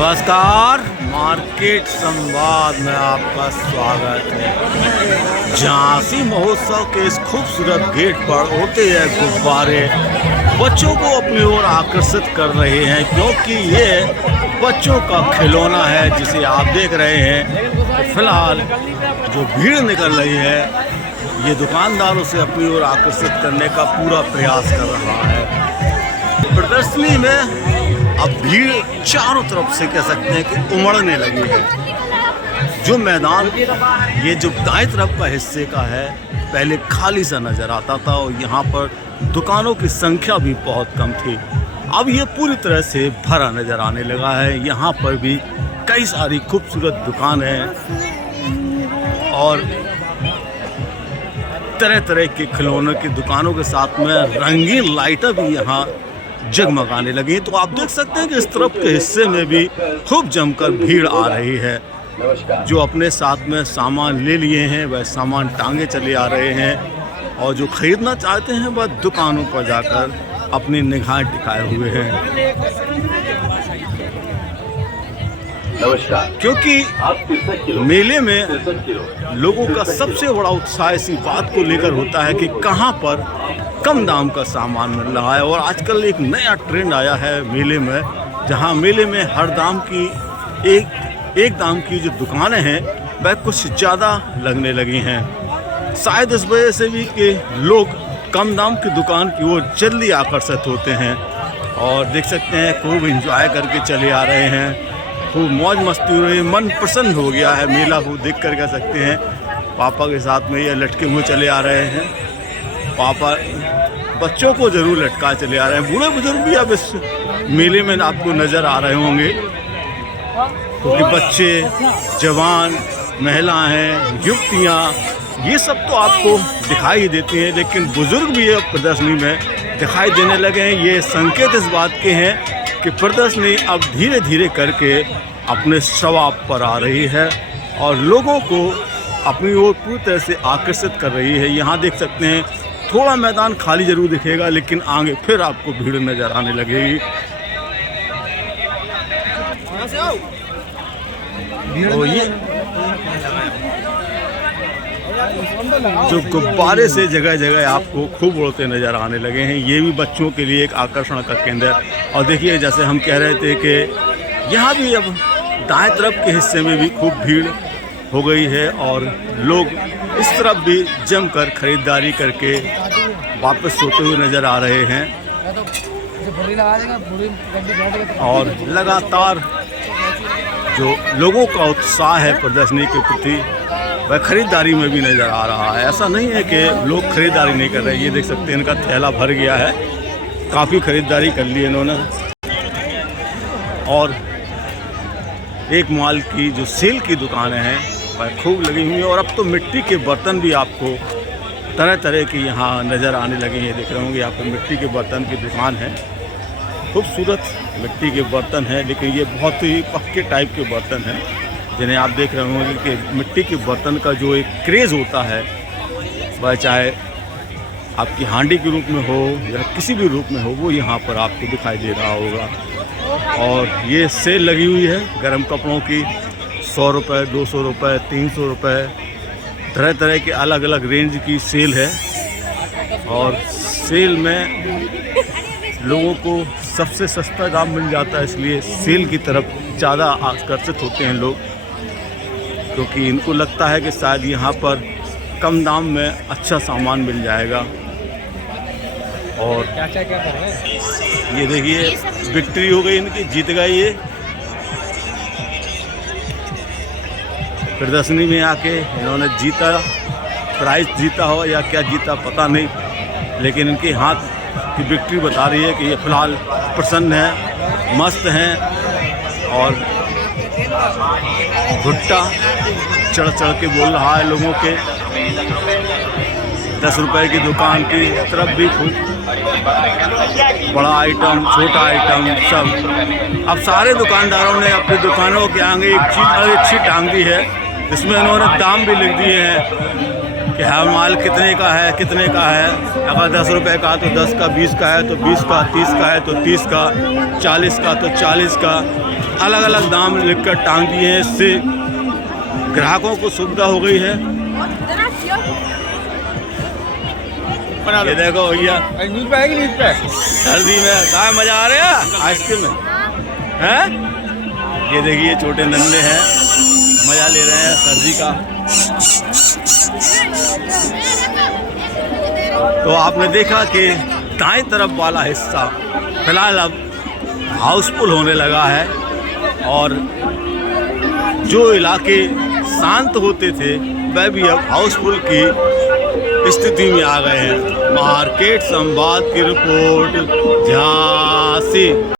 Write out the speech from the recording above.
नमस्कार, मार्केट संवाद में आपका स्वागत है। झांसी महोत्सव के इस खूबसूरत गेट पर होते हैं गुब्बारे बच्चों को अपनी ओर आकर्षित कर रहे हैं, क्योंकि ये बच्चों का खिलौना है जिसे आप देख रहे हैं। फिलहाल जो भीड़ निकल रही है, ये दुकानदारों से अपनी ओर आकर्षित करने का पूरा प्रयास कर रहा है। प्रदर्शनी में अब भीड़ चारों तरफ से कह सकते हैं कि उमड़ने लगी है। जो मैदान ये जो दाएं तरफ का हिस्से का है, पहले खाली सा नज़र आता था और यहाँ पर दुकानों की संख्या भी बहुत कम थी। अब ये पूरी तरह से भरा नज़र आने लगा है। यहाँ पर भी कई सारी खूबसूरत दुकानें हैं और तरह तरह के खिलौनों की दुकानों के साथ में रंगीन लाइटें भी यहाँ जगमगाने लगी। तो आप देख सकते हैं कि इस तरफ के हिस्से में भी खूब जमकर भीड़ आ रही है। जो अपने साथ में सामान ले लिए हैं वह सामान टांगे चले आ रहे हैं, और जो खरीदना चाहते हैं वह दुकानों पर जाकर अपनी निगाह टिकाए हुए हैं। क्योंकि मेले में लोगों का सबसे बड़ा उत्साह इसी बात को लेकर होता है कि कहाँ पर कम दाम का सामान मिल रहा है। और आजकल एक नया ट्रेंड आया है मेले में, जहाँ मेले में हर दाम की एक दाम की जो दुकानें हैं वह कुछ ज़्यादा लगने लगी हैं। शायद इस वजह से भी कि लोग कम दाम की दुकान की ओर जल्दी आकर्षित होते हैं। और देख सकते हैं खूब इंजॉय करके चले आ रहे हैं, खूब मौज मस्ती हो रही है, मन प्रसन्न हो गया है। मेला को देख कर कह सकते हैं पापा के साथ में ये लटके हुए चले आ रहे हैं। पापा बच्चों को ज़रूर लटका चले आ रहे हैं। बूढ़े बुजुर्ग भी अब इस मेले में आपको नज़र आ रहे होंगे, क्योंकि बच्चे, जवान, महिलाएं, युवतियाँ, ये सब तो आपको दिखाई देती हैं, लेकिन बुजुर्ग भी अब प्रदर्शनी में दिखाई देने लगे हैं। ये संकेत इस बात के हैं कि प्रदर्शनी अब धीरे धीरे करके अपने शवाब पर आ रही है और लोगों को अपनी ओर पूरी तरह से आकर्षित कर रही है। यहाँ देख सकते हैं थोड़ा मैदान खाली जरूर दिखेगा, लेकिन आगे फिर आपको भीड़ नज़र आने लगेगी। तो ये जो गुब्बारे से जगह जगह आपको खूब उड़ते नज़र आने लगे हैं, ये भी बच्चों के लिए एक आकर्षण का केंद्र है। और देखिए, जैसे हम कह रहे थे कि यहाँ भी अब दाएं तरफ के हिस्से में भी खूब भीड़ हो गई है और लोग इस तरफ भी जमकर खरीदारी करके वापस सोते हुए नज़र आ रहे हैं। और लगातार जो लोगों का उत्साह है प्रदर्शनी के प्रति, वह खरीदारी में भी नज़र आ रहा है। ऐसा नहीं है कि लोग खरीदारी नहीं कर रहे। ये देख सकते हैं इनका थैला भर गया है, काफ़ी खरीदारी कर ली इन्होंने। और एक माल की जो सेल की दुकानें हैं वह खूब लगी हुई हैं। और अब तो मिट्टी के बर्तन भी आपको तरह तरह की यहाँ नज़र आने लगे हैं। देख रहे होंगे यहाँ पर मिट्टी के बर्तन की दुकान है, खूबसूरत मिट्टी के बर्तन हैं, लेकिन ये बहुत ही पक्के टाइप के बर्तन हैं जिन्हें आप देख रहे होंगे कि मिट्टी के बर्तन का जो एक क्रेज़ होता है, वह चाहे आपकी हांडी के रूप में हो या किसी भी रूप में हो, वो यहाँ पर आपको दिखाई दे रहा होगा। और ये सेल लगी हुई है गर्म कपड़ों की, 100 रुपये, 200 रुपये, 300 रुपये, तरह तरह के अलग अलग रेंज की सेल है। और सेल में लोगों को सबसे सस्ता दाम मिल जाता है, इसलिए सेल की तरफ ज़्यादा आकर्षित होते हैं लोग, क्योंकि इनको लगता है कि शायद यहाँ पर कम दाम में अच्छा सामान मिल जाएगा। और ये देखिए विक्ट्री हो गई इनकी, जीत गई ये प्रदर्शनी में आके। इन्होंने जीता, प्राइज़ जीता हो या क्या जीता पता नहीं, लेकिन इनके हाथ की विक्ट्री बता रही है कि ये फ़िलहाल प्रसन्न हैं, मस्त हैं। और भुट्टा चढ़ चढ़ के बोल रहा है लोगों के। 10 रुपए की दुकान की तरफ भी खूब बड़ा आइटम, छोटा आइटम सब। अब सारे दुकानदारों ने अपनी दुकानों के आगे एक चीज़ अच्छी टांग दी है, इसमें इन्होंने दाम भी लिख दिए हैं कि हाँ माल कितने का है, कितने का है। अगर 10 रुपये का तो 10 का, 20 का है तो 20 का, 30 का है तो 30 का, 40 का तो 40 का, अलग अलग दाम लिखकर टांग दिए हैं। इससे ग्राहकों को सुविधा हो गई है। ये देखो भैया सर्दी में कहाँ मजा आ रहा है आइसक्रीम में हैं। ये देखिए छोटे नन्हे हैं, मजा ले रहे हैं सर्दी का। तो आपने देखा कि दाएं तरफ वाला हिस्सा फिलहाल अब हाउसफुल होने लगा है और जो इलाके शांत होते थे वह भी अब हाउसफुल की स्थिति में आ गए हैं। मार्केट संवाद की रिपोर्ट झांसी।